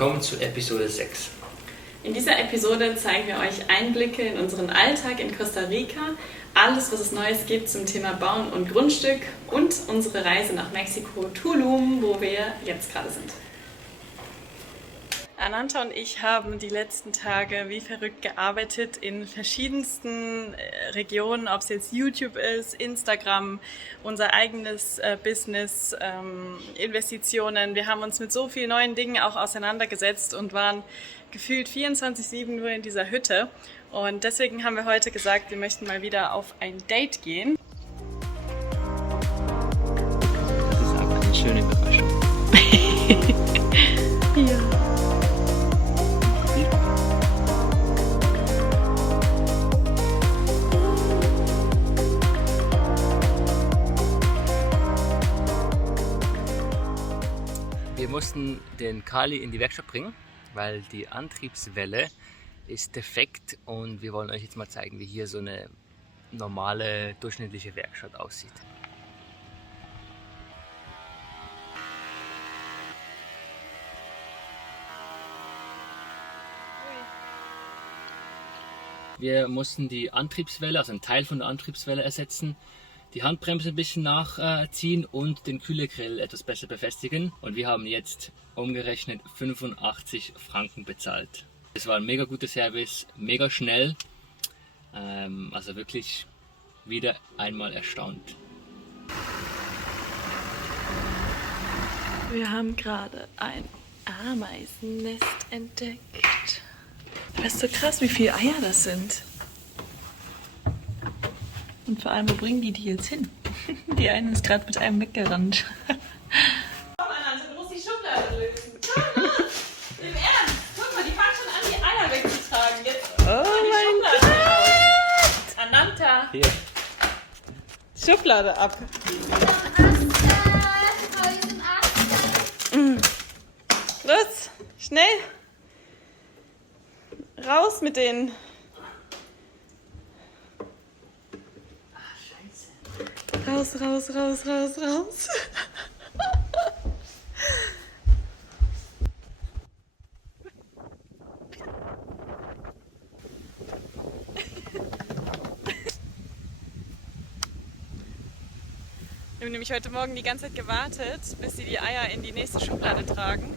willkommen zu Episode 6. In dieser Episode zeigen wir euch Einblicke in unseren Alltag in Costa Rica, alles, was es Neues gibt zum Thema Bauen und Grundstück und unsere Reise nach Mexiko, Tulum, wo wir jetzt gerade sind. Ananta und ich haben die letzten Tage wie verrückt gearbeitet in verschiedensten Regionen, ob es jetzt YouTube ist, Instagram, unser eigenes Business, Investitionen. Wir haben uns mit so vielen neuen Dingen auch auseinandergesetzt und waren gefühlt 24/7 nur in dieser Hütte. Und deswegen haben wir heute gesagt, wir möchten mal wieder auf ein Date gehen. Das ist einfach eine schöne Überraschung. Ja. Wir mussten den Kali in die Werkstatt bringen, weil die Antriebswelle ist defekt und wir wollen euch jetzt mal zeigen, wie hier so eine normale, durchschnittliche Werkstatt aussieht. Wir mussten die Antriebswelle, also einen Teil von der Antriebswelle ersetzen, die Handbremse ein bisschen nachziehen und den Kühlegrill etwas besser befestigen. Und wir haben jetzt umgerechnet 85 Franken bezahlt. Es war ein mega guter Service, mega schnell, also wirklich wieder einmal erstaunt. Wir haben gerade ein Ameisennest entdeckt. Das ist so krass, wie viele Eier das sind. Und vor allem, wo bringen die jetzt hin? Die eine ist gerade mit einem weggerannt. Komm, Ananta, du musst die Schublade lösen. Komm, los! Im Ernst! Guck mal, die fangen schon an, die Eier wegzutragen. Jetzt Oh mein Gott! Ananta! Hier. Schublade ab. Los, schnell. Raus mit denen. Raus, raus, raus, raus, raus. Wir haben nämlich heute Morgen die ganze Zeit gewartet, bis sie die Eier in die nächste Schublade tragen.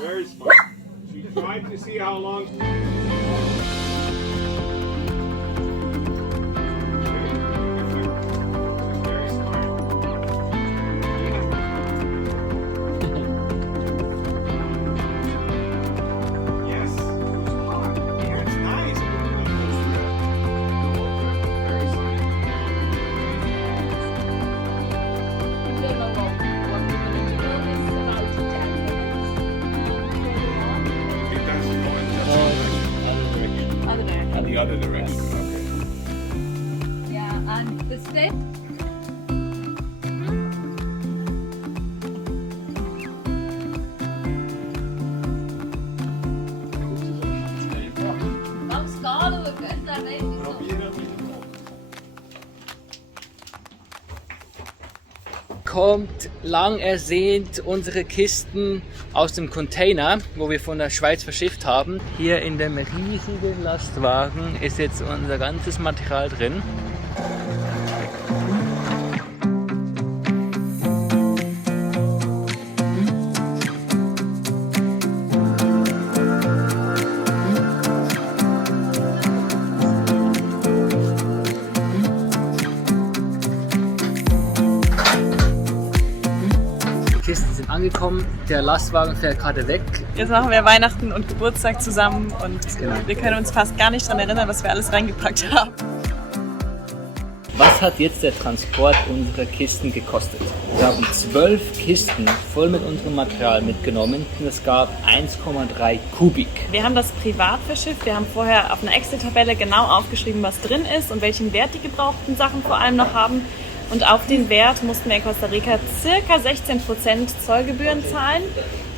Very smart. She tried to see how long. Very smart. Yes. Yeah, it's nice. Very smart. I think that's going the other direction. Okay. Yeah, and the step. Am skala og gønner det Kommt lang ersehnt unsere Kisten aus dem Container, wo wir von der Schweiz verschifft haben. Hier in dem riesigen Lastwagen ist jetzt unser ganzes Material drin. Kisten sind angekommen, der Lastwagen fährt gerade weg. Jetzt machen wir Weihnachten und Geburtstag zusammen und Genau. wir können uns fast gar nicht daran erinnern, was wir alles reingepackt haben. Was hat jetzt der Transport unserer Kisten gekostet? Wir haben 12 Kisten voll mit unserem Material mitgenommen und es gab 1,3 Kubik. Wir haben das privat verschifft. Wir haben vorher auf einer Excel-Tabelle genau aufgeschrieben, was drin ist und welchen Wert die gebrauchten Sachen vor allem noch haben. Und auf den Wert mussten wir in Costa Rica ca. 16% Zollgebühren zahlen.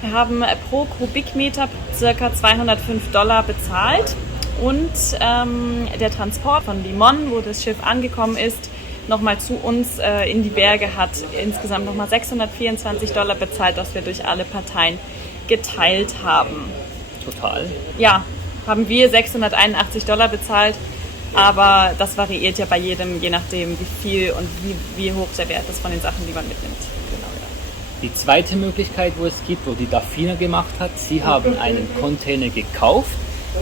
Wir haben pro Kubikmeter ca. $205 bezahlt. Und der Transport von Limón, wo das Schiff angekommen ist, nochmal zu uns in die Berge, hat insgesamt nochmal $624 bezahlt, was wir durch alle Parteien geteilt haben. Total. Ja, haben wir $681 bezahlt, aber das variiert ja bei jedem, je nachdem wie viel und wie hoch der Wert ist von den Sachen, die man mitnimmt. Genau, ja. Die zweite Möglichkeit, wo es gibt, wo die Dafina gemacht hat, sie haben einen Container gekauft.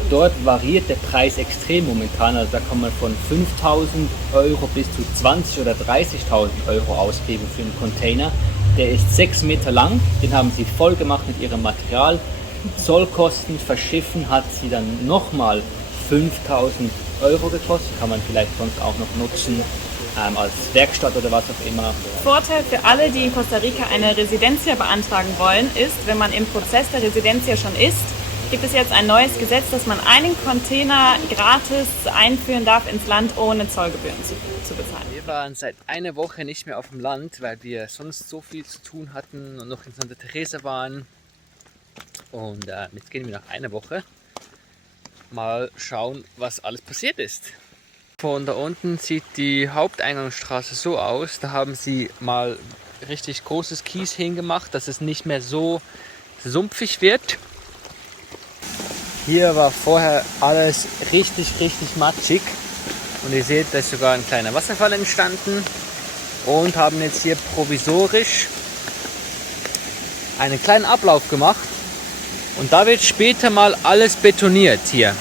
Dort variiert der Preis extrem momentan, also da kann man von 5.000 Euro bis zu 20.000 oder 30.000 Euro ausgeben für einen Container. Der ist 6 Meter lang, den haben sie voll gemacht mit ihrem Material. Zollkosten verschiffen hat sie dann nochmal 5.000 Euro gekostet, kann man vielleicht sonst auch noch nutzen als Werkstatt oder was auch immer. Vorteil für alle, die in Costa Rica eine Residencia beantragen wollen, ist, wenn man im Prozess der Residencia schon ist, gibt es jetzt ein neues Gesetz, dass man einen Container gratis einführen darf ins Land, ohne Zollgebühren zu bezahlen. Wir waren seit einer Woche nicht mehr auf dem Land, weil wir sonst so viel zu tun hatten und noch in Santa Teresa waren. Und jetzt gehen wir nach einer Woche mal schauen, was alles passiert ist. Von da unten sieht die Haupteingangsstraße so aus. Da haben sie mal richtig großes Kies hingemacht, dass es nicht mehr so sumpfig wird. Hier war vorher alles richtig matschig und ihr seht, da ist sogar ein kleiner Wasserfall entstanden und haben jetzt hier provisorisch einen kleinen Ablauf gemacht und da wird später mal alles betoniert hier.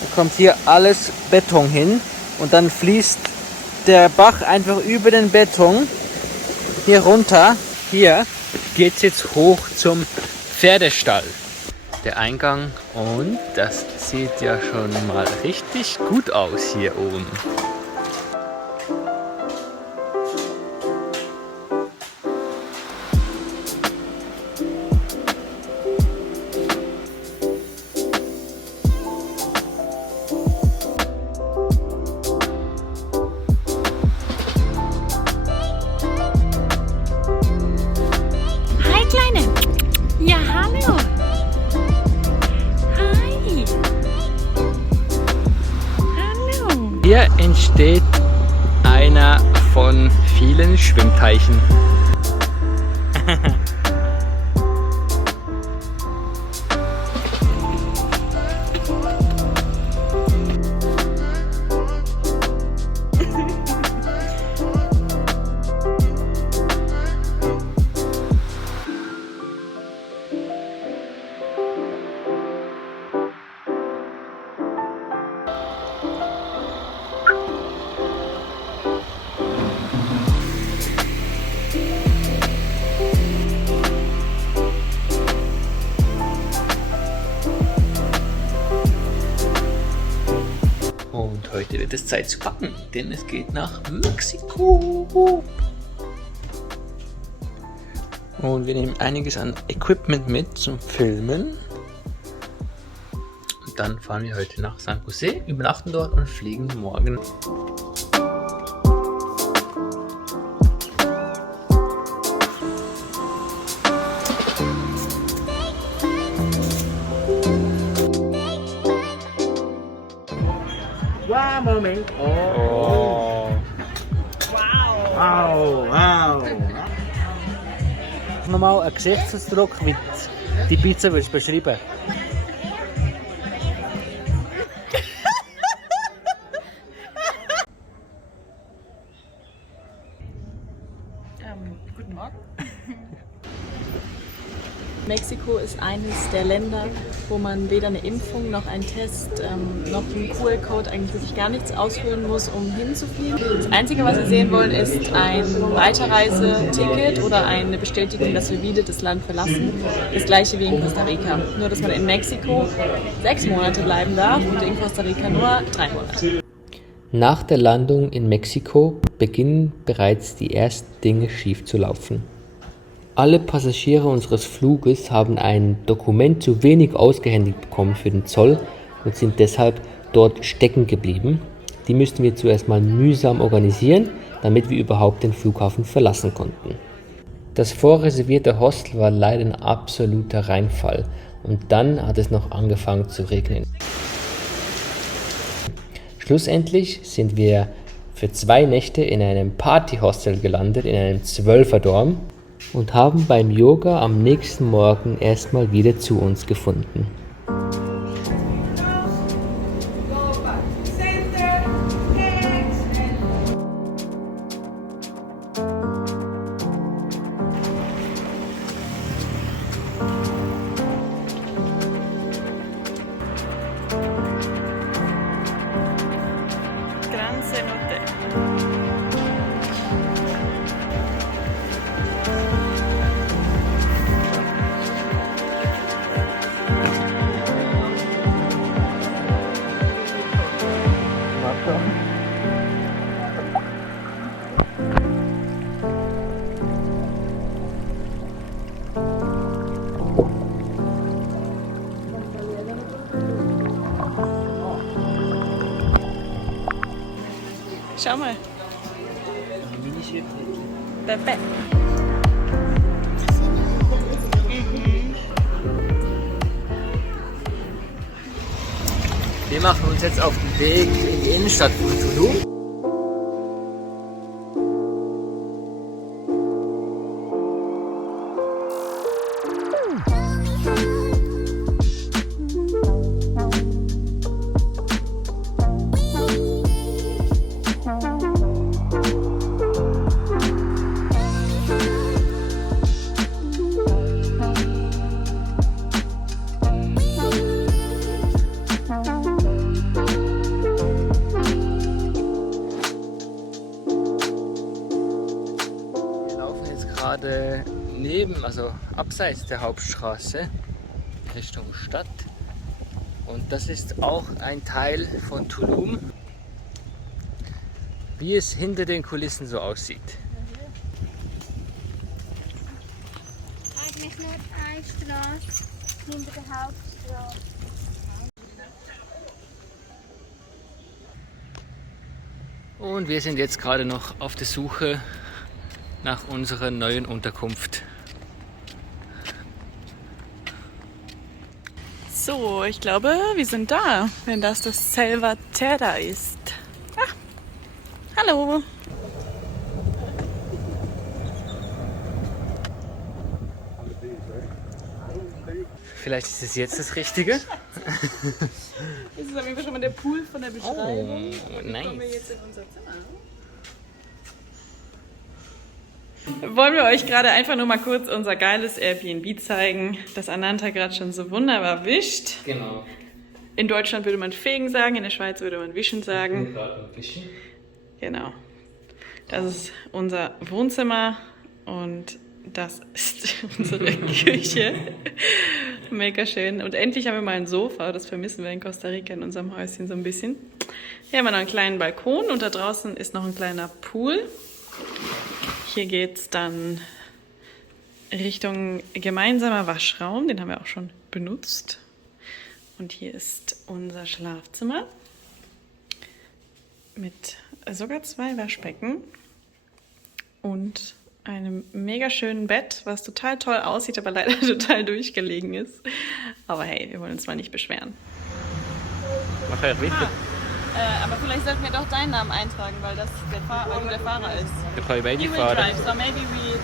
Da kommt hier alles Beton hin und dann fließt der Bach einfach über den Beton hier runter. Hier geht es jetzt hoch zum Pferdestall. Der Eingang und das sieht ja schon mal richtig gut aus hier oben. Hi Kleine! Ja, hallo! Hi! Hallo! Hier entsteht einer von vielen Schwimmteichen. Und heute wird es Zeit zu packen, denn es geht nach Mexiko. Und wir nehmen einiges an Equipment mit zum Filmen. Und dann fahren wir heute nach San Jose, übernachten dort und fliegen morgen. Wow, moment. Oh. Wow. Nochmal einen Gesichtsausdruck, wie die Pizza würdest du beschreiben. Guten Morgen. Mexiko ist eines der Länder, wo man weder eine Impfung noch einen Test noch einen QR-Code, eigentlich wirklich gar nichts ausfüllen muss, um hinzufliegen. Das Einzige, was wir sehen wollen, ist ein Weiterreiseticket oder eine Bestätigung, dass wir wieder das Land verlassen. Das gleiche wie in Costa Rica. Nur, dass man in Mexiko 6 Monate bleiben darf und in Costa Rica nur 3 Monate. Nach der Landung in Mexiko beginnen bereits die ersten Dinge schief zu laufen. Alle Passagiere unseres Fluges haben ein Dokument zu wenig ausgehändigt bekommen für den Zoll und sind deshalb dort stecken geblieben. Die müssten wir zuerst mal mühsam organisieren, damit wir überhaupt den Flughafen verlassen konnten. Das vorreservierte Hostel war leider ein absoluter Reinfall und dann hat es noch angefangen zu regnen. Schlussendlich sind wir für 2 Nächte in einem Partyhostel gelandet, in einem 12er-Dorm und haben beim Yoga am nächsten Morgen erstmal wieder zu uns gefunden. Gran cenote. Schau mal. Pepe. Wir machen uns jetzt auf den Weg in die Innenstadt von Tulum. Gerade also abseits der Hauptstraße Richtung Stadt, und das ist auch ein Teil von Tulum, wie es hinter den Kulissen so aussieht. Eigentlich nur eine Straße hinter der Hauptstraße. Und wir sind jetzt gerade noch auf der Suche nach unserer neuen Unterkunft. So, ich glaube, wir sind da, wenn das Selva Terra ist. Ah, hallo. Vielleicht ist es jetzt das Richtige. Das ist auf jeden Fall schon mal der Pool von der Beschreibung. Oh, Kommen wir nice. jetzt in unser Zimmer. Wollen wir euch gerade einfach nur mal kurz unser geiles Airbnb zeigen, das Ananta gerade schon so wunderbar wischt. Genau. In Deutschland würde man fegen sagen, in der Schweiz würde man wischen sagen. Wischen. Genau. Das ist unser Wohnzimmer und das ist unsere Küche. Mega schön. Und endlich haben wir mal ein Sofa, das vermissen wir in Costa Rica in unserem Häuschen so ein bisschen. Hier haben wir noch einen kleinen Balkon und da draußen ist noch ein kleiner Pool. Hier geht es dann Richtung gemeinsamer Waschraum, den haben wir auch schon benutzt. Und hier ist unser Schlafzimmer mit sogar 2 Waschbecken und einem mega schönen Bett, was total toll aussieht, aber leider total durchgelegen ist. Aber hey, wir wollen uns mal nicht beschweren. Mach ja bitte. Aber vielleicht sollten wir doch deinen Namen eintragen, weil das der Fahrer ist. Da kann ich beide You will fahren. drive, so maybe we...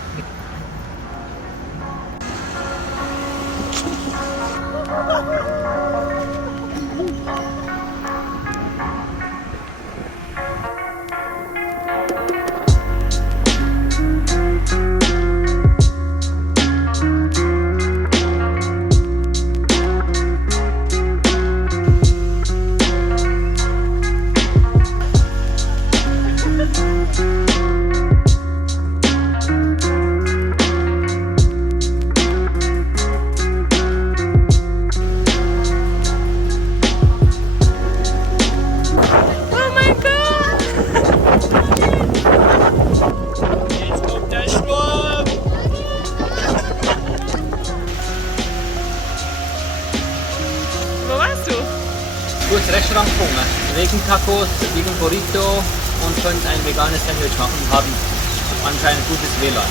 ins Restaurant gekommen. Vegan-Tacos, Vegan Burrito und können ein veganes Sandwich machen und haben anscheinend gutes WLAN.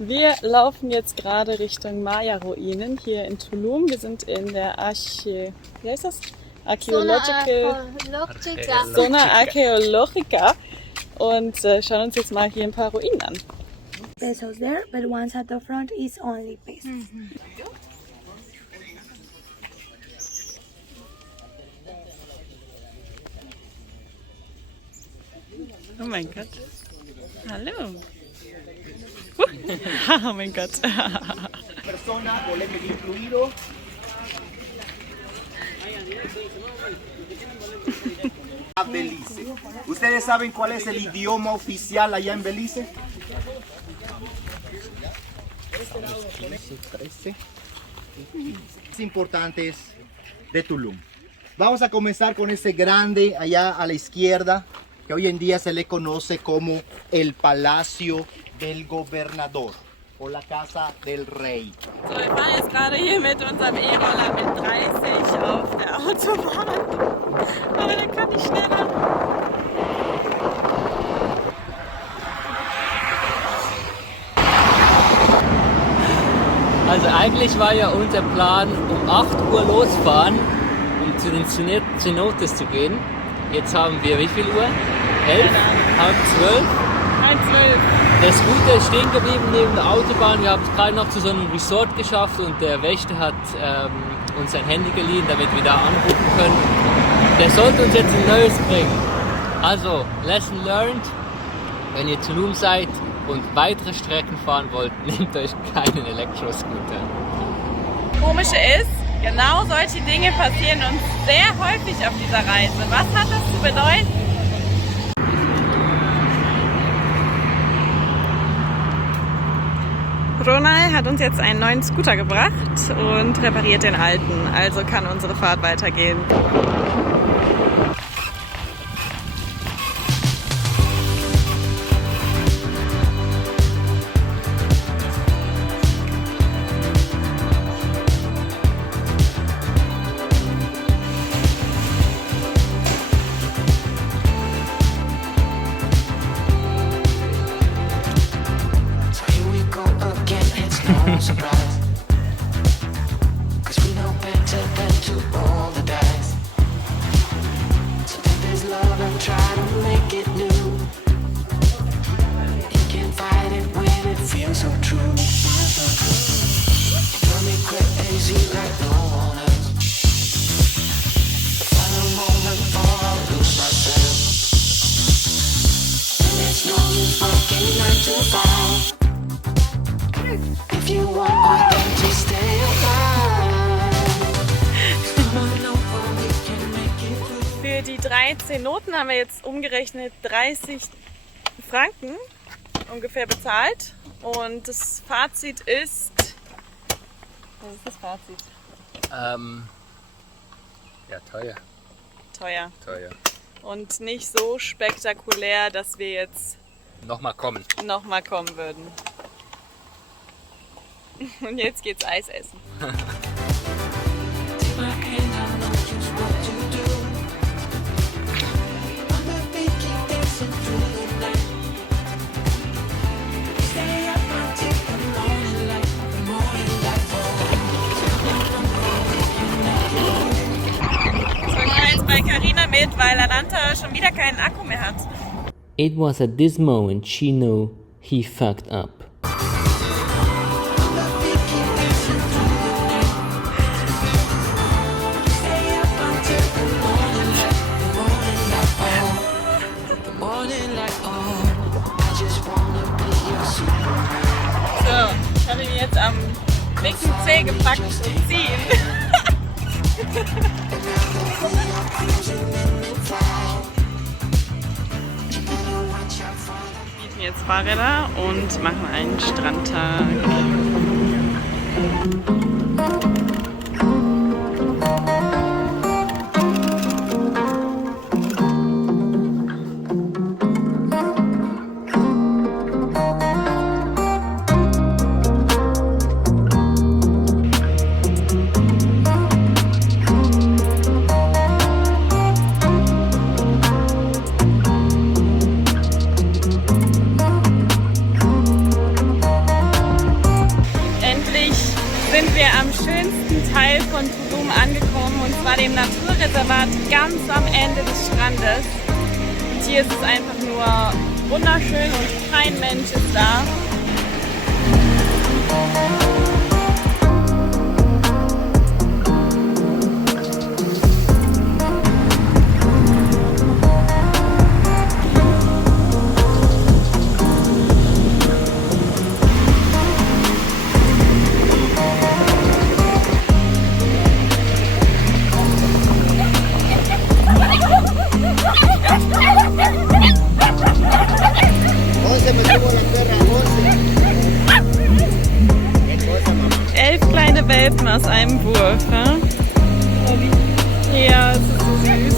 Wir laufen jetzt gerade Richtung Maya-Ruinen hier in Tulum. Wir sind in der wie heißt das? Zona Archeologica und schauen uns jetzt mal hier ein paar Ruinen an. Pesos there, but ones at the front is only pesos. Oh mein Gott. Hallo. Oh mein Gott. Persona, boleto incluido. Belice. ¿Ustedes saben cuál es el idioma oficial allá en Belice? Importantes de Tulum. Vamos a comenzar con ese grande allá a la izquierda, que hoy en día se le conoce como el Palacio del Gobernador o la Casa del Rey. So, wir fahren jetzt gerade hier mit unserem E-Roller mit 30 auf der Autobahn. Aber der kann nicht schneller. Also eigentlich war ja unser Plan, um 8 Uhr losfahren, um zu den Cenotes zu gehen. Jetzt haben wir wie viel Uhr? 11? Halb 12? Halb 12. Der Scooter ist stehen geblieben neben der Autobahn. Wir haben es gerade noch zu so einem Resort geschafft und der Wächter hat uns sein Handy geliehen, damit wir da anrufen können. Der sollte uns jetzt ein neues bringen. Also, Lesson learned. Wenn ihr Tulum seid und weitere Strecken fahren wollt, nehmt euch keinen Elektroscooter. Komische ist, genau solche Dinge passieren uns sehr häufig auf dieser Reise. Was hat das zu bedeuten? Ronald hat uns jetzt einen neuen Scooter gebracht und repariert den alten, also kann unsere Fahrt weitergehen. Surprise, 'cause we know better than to roll the dice. So if there's love and try to make it new. You can't fight it when it feels so true. You drive me crazy like no one else. Final moment before I lose myself. And it's no use working 9 to 5. If you want my them to stay alive. Für die 3 Cenoten haben wir jetzt umgerechnet 30 Franken ungefähr bezahlt. Und das Fazit ist... Was ist das Fazit? Ja, teuer. Teuer. Teuer. Und nicht so spektakulär, dass wir jetzt Nochmal kommen. nochmal kommen würden. Und jetzt geht's Eis essen. So, ich war jetzt bei Carina mit, weil Ananta schon wieder keinen Akku mehr hat. It was at this moment she knew he fucked up. Ich habe ihn jetzt am linken Zeh gepackt und ziehen. mieten jetzt Fahrräder und machen einen Strandtag. Sind wir am schönsten Teil von Tulum angekommen, und zwar dem Naturreservat ganz am Ende des Strandes. Und hier ist es einfach nur wunderschön und kein Mensch ist da. Welpen aus einem Wurf. Ja, es ist so süß.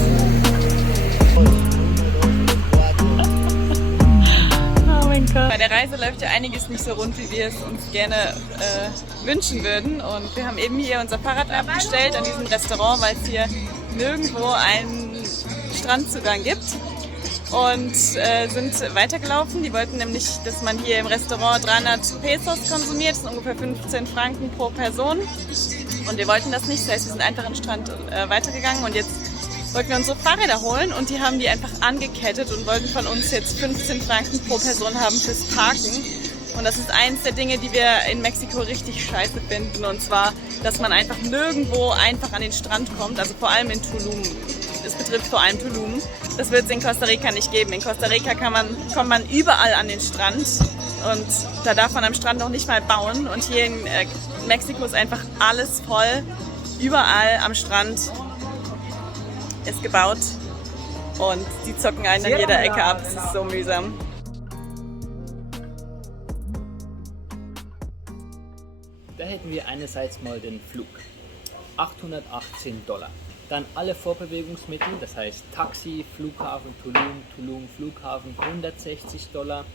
Oh mein Gott. Bei der Reise läuft ja einiges nicht so rund, wie wir es uns gerne wünschen würden. Und wir haben eben hier unser Fahrrad abgestellt an diesem Restaurant, weil es hier nirgendwo einen Strandzugang gibt. Und sind weitergelaufen. Die wollten nämlich, dass man hier im Restaurant 300 Pesos konsumiert, das sind ungefähr 15 Franken pro Person. Und wir wollten das nicht, das heißt, wir sind einfach an den Strand weitergegangen, und jetzt wollten wir unsere Fahrräder holen, und die haben die einfach angekettet und wollten von uns jetzt 15 Franken pro Person haben fürs Parken. Und das ist eins der Dinge, die wir in Mexiko richtig scheiße finden, und zwar, dass man einfach nirgendwo einfach an den Strand kommt, also vor allem in Tulum. Es betrifft vor allem Tulum. Das wird es in Costa Rica nicht geben. In Costa Rica kommt man überall an den Strand, und da darf man am Strand noch nicht mal bauen. Und hier in Mexiko ist einfach alles voll. Überall am Strand ist gebaut, und die zocken einen an jeder Ecke ab. Das ist so mühsam. Da hätten wir einerseits mal den Flug. $818. Dann alle Vorbewegungsmittel, das heißt Taxi, Flughafen Tulum, Tulum Flughafen $160.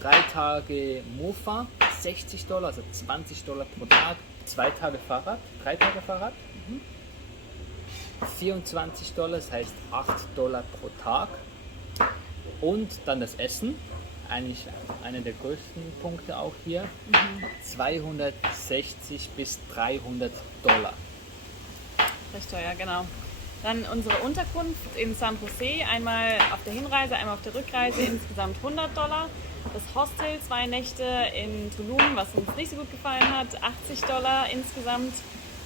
3 Tage Mofa, $60, also $20 pro Tag. 2 Tage Fahrrad, 3 Tage Fahrrad, $24, das heißt $8 pro Tag. Und dann das Essen, eigentlich einer der größten Punkte auch hier, $260 bis $300. Recht teuer, genau. Dann unsere Unterkunft in San Jose, einmal auf der Hinreise, einmal auf der Rückreise, insgesamt $100. Das Hostel, 2 Nächte in Tulum, was uns nicht so gut gefallen hat, $80 insgesamt.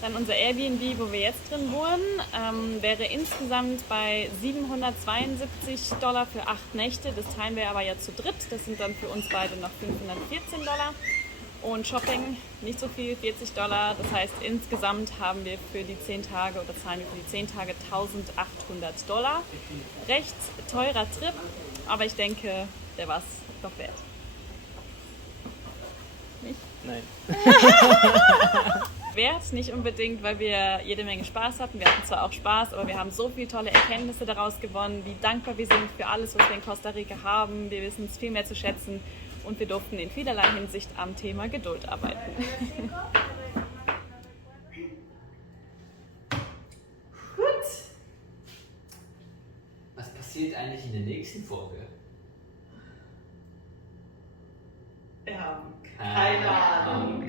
Dann unser Airbnb, wo wir jetzt drin wohnen, wäre insgesamt bei $772 für 8 Nächte. Das teilen wir aber ja zu dritt. Das sind dann für uns beide noch $514. Und Shopping nicht so viel, $40. Das heißt, insgesamt haben wir für die 10 Tage oder zahlen wir für die 10 Tage $1.800. Recht teurer Trip, aber ich denke, der war es doch wert. Nicht? Nein. Wert nicht unbedingt, weil wir jede Menge Spaß hatten. Wir hatten zwar auch Spaß, aber wir haben so viele tolle Erkenntnisse daraus gewonnen, wie dankbar wir sind für alles, was wir in Costa Rica haben. Wir wissen es viel mehr zu schätzen. Und wir durften in vielerlei Hinsicht am Thema Geduld arbeiten. Gut. Was passiert eigentlich in der nächsten Folge? Wir haben keine Ahnung.